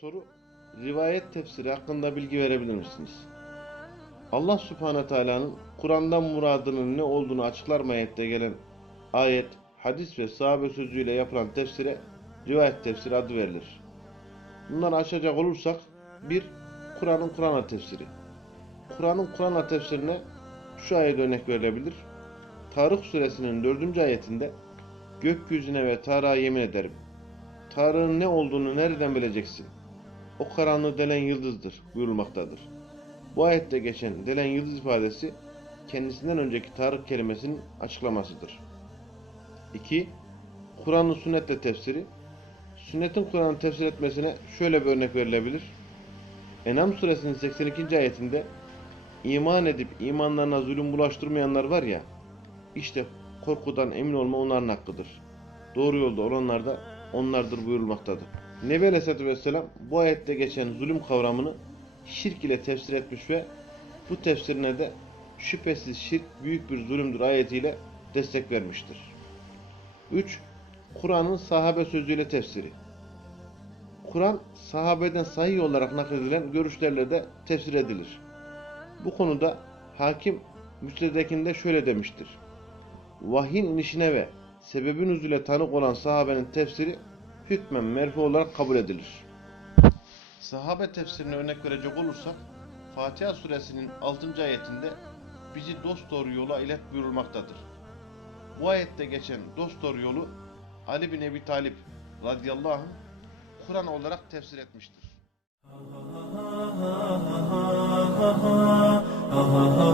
Soru rivayet tefsiri hakkında bilgi verebilir misiniz? Allah subhane teala'nın Kur'an'dan muradının ne olduğunu açıklar mahiyette gelen ayet, hadis ve sahabe sözüyle yapılan tefsire rivayet tefsiri adı verilir. Bunları açacak olursak 1. Kur'an'ın Kur'an'a tefsiri. Kur'an'ın Kur'an'a tefsirine şu ayet örnek verilebilir. Tarık suresinin 4. ayetinde gökyüzüne ve Tarık'a yemin ederim. Tarık'ın ne olduğunu nereden bileceksin? O karanlığı delen yıldızdır buyurulmaktadır. Bu ayette geçen delen yıldız ifadesi kendisinden önceki Tarık kelimesinin açıklamasıdır. 2. Kur'an'ın sünnetle tefsiri Sünnetin Kur'an'ı tefsir etmesine şöyle bir örnek verilebilir. Enam suresinin 82. ayetinde iman edip imanlarına zulüm bulaştırmayanlar var ya, işte korkudan emin olma onların hakkıdır. Doğru yolda olanlar da onlardır buyurulmaktadır. Nebi Aleyhisselatü Vesselam bu ayette geçen zulüm kavramını şirk ile tefsir etmiş ve bu tefsirine de şüphesiz şirk büyük bir zulümdür ayetiyle destek vermiştir. 3. Kur'an'ın sahabe sözüyle tefsiri. Kur'an sahabeden sahih olarak nakledilen görüşlerle de tefsir edilir. Bu konuda hakim müstedekinde şöyle demiştir. Vahyin inişine ve sebebin üzüle tanık olan sahabenin tefsiri hükmen merfu olarak kabul edilir. Sahabe tefsirine örnek verecek olursak, Fatiha suresinin 6. ayetinde bizi dosdoğru yola ilet buyurulmaktadır. Bu ayette geçen dosdoğru yolu Ali bin Ebi Talip radıyallahu anh Kur'an olarak tefsir etmiştir. ha ha ha